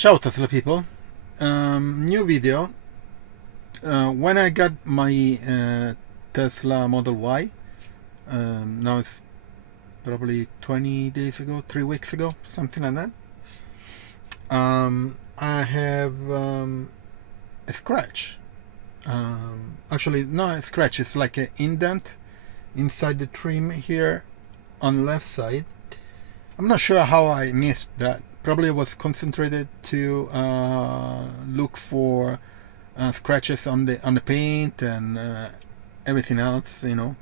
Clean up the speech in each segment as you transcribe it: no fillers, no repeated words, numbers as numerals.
Ciao Tesla people, new video. When I got my Tesla Model Y, now it's probably 20 days ago, 3 weeks ago, something like that. I have a scratch. Actually, not a scratch, it's like an indent inside the trim here on the left side. I'm not sure how I missed that. Probably was concentrated to look for scratches on the paint and everything else, you know.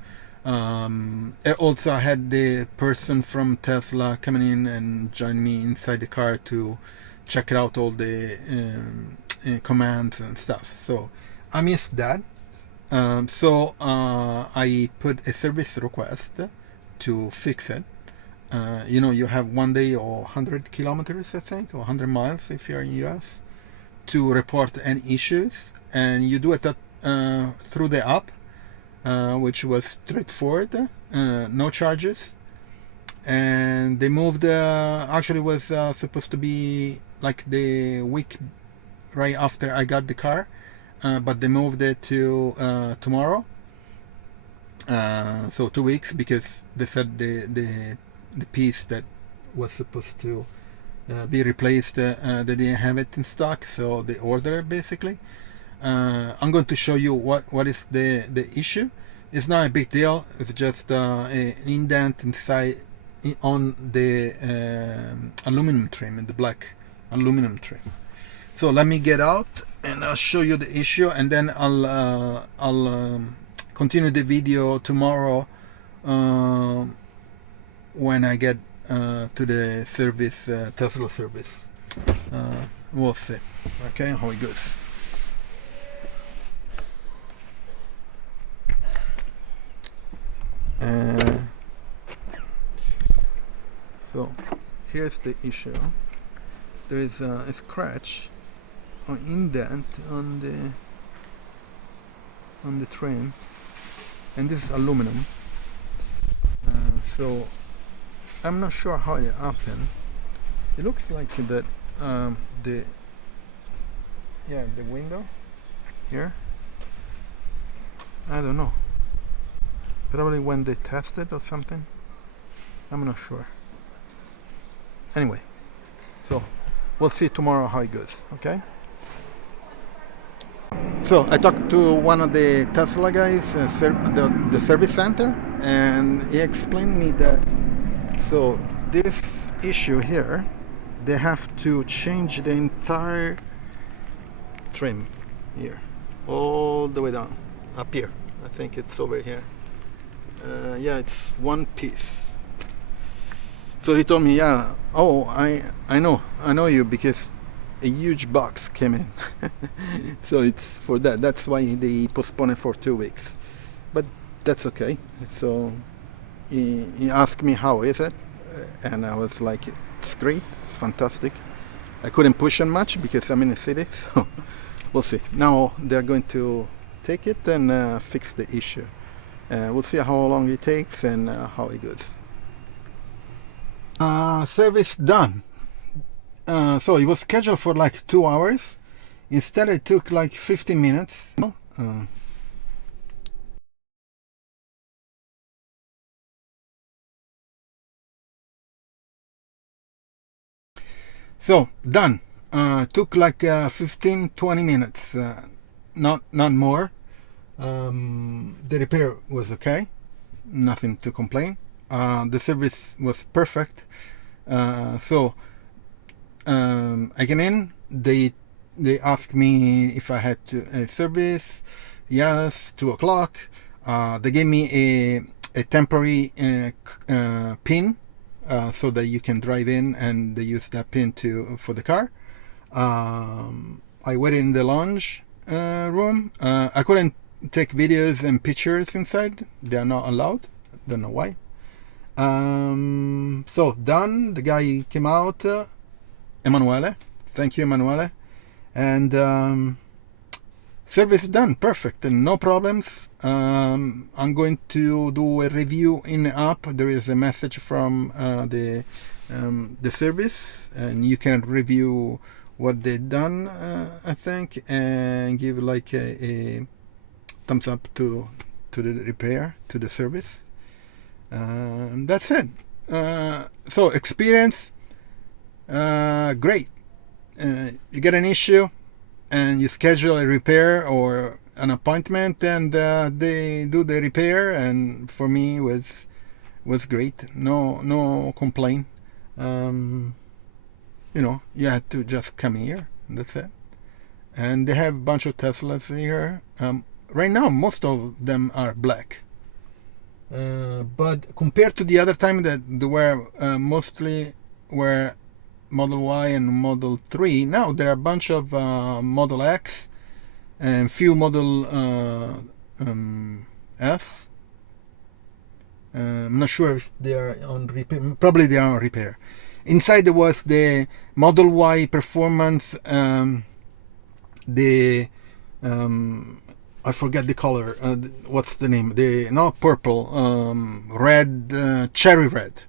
Also, I had the person from Tesla coming in and join me inside the car to check out all the commands and stuff. So I missed that. So I put a service request to fix it. You know, you have 1 day or 100 kilometers, I think, or 100 miles if you're in US, to report any issues, and you do it through the app, which was straightforward, no charges. And they moved, actually was supposed to be like the week right after I got the car, but they moved it to tomorrow, so 2 weeks, because they said the piece that was supposed to be replaced, they didn't have it in stock, so they order it basically. I'm going to show you what is the issue. It's not a big deal. It's just an indent inside on the aluminum trim, in the black aluminum trim. So let me get out and I'll show you the issue, and then I'll continue the video tomorrow when I get to the service, Tesla service. We'll see, okay, how it goes. So here's the issue. There is a scratch or indent on the trim, and this is aluminum. So I'm not sure how it happened. It looks like that the window here, I don't know, probably when they tested or something, I'm not sure. Anyway, so we'll see tomorrow how it goes, okay? So I talked to one of the Tesla guys, the service center, and he explained me that, so this issue here, they have to change the entire trim here, all the way down, up here. I think it's over here. Yeah, it's one piece. So he told me, yeah, oh, I know you, because a huge box came in. So it's for that. That's why they postponed it for 2 weeks. But that's okay. So he asked me how is it, and I was like, it's great, it's fantastic. I couldn't push him much because I'm in the city, so we'll see. Now they're going to take it and fix the issue. We'll see how long it takes and how it goes. Service done. So it was scheduled for like 2 hours. Instead it took like 15 minutes. So done. Took like 15-20 minutes, not more. The repair was okay, nothing to complain. The service was perfect. So I came in, they asked me if I had to service. Yes, 2 o'clock. They gave me a temporary pin, so that you can drive in, and they use that pin for the car. I waited in the lounge room. I couldn't take videos and pictures inside. They are not allowed. Don't know why. So done. The guy came out, Emanuele. Thank you, Emanuele. And service done, perfect, and no problems. I'm going to do a review in the app. There is a message from the service, and you can review what they done, I think, and give like a thumbs up to the repair, to the service. That's it. So experience, great. You get an issue and you schedule a repair or an appointment, and they do the repair, and for me was great. No complaint. You know, you had to just come here, and that's it. And they have a bunch of Teslas here. Right now, most of them are black. But compared to the other time that they were mostly were Model Y and Model 3, now there are a bunch of Model X and few Model S. I'm not sure if they are on repair. Probably they are on repair. Inside there was the Model Y Performance, I forget the color. What's the name? Not purple, red, cherry red.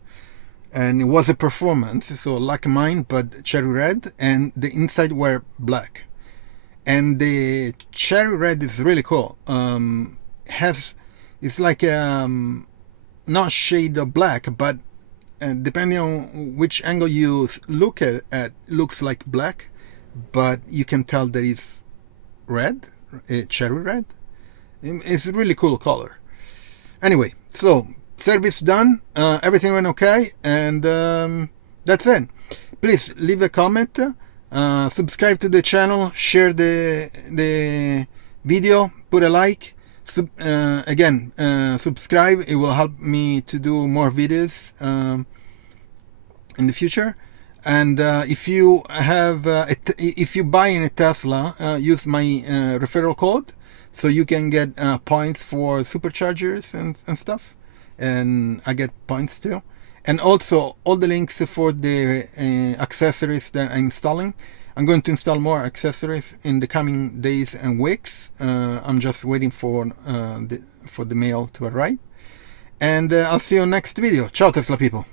And it was a performance, so like mine, but cherry red, and the inside were black. And the cherry red is really cool. It's like not shade of black, but depending on which angle you look at, looks like black, but you can tell that it's red, cherry red. It's a really cool color. Anyway, so service done, everything went okay, and that's it. Please leave a comment, subscribe to the channel, share the video, put a like. Again, subscribe. It will help me to do more videos in the future. And if you have if you buy in a Tesla, use my referral code, so you can get points for superchargers and stuff, and I get points too. And also all the links for the accessories that I'm installing. I'm going to install more accessories in the coming days and weeks. I'm just waiting for the mail to arrive. And I'll see you next video. Ciao Tesla people.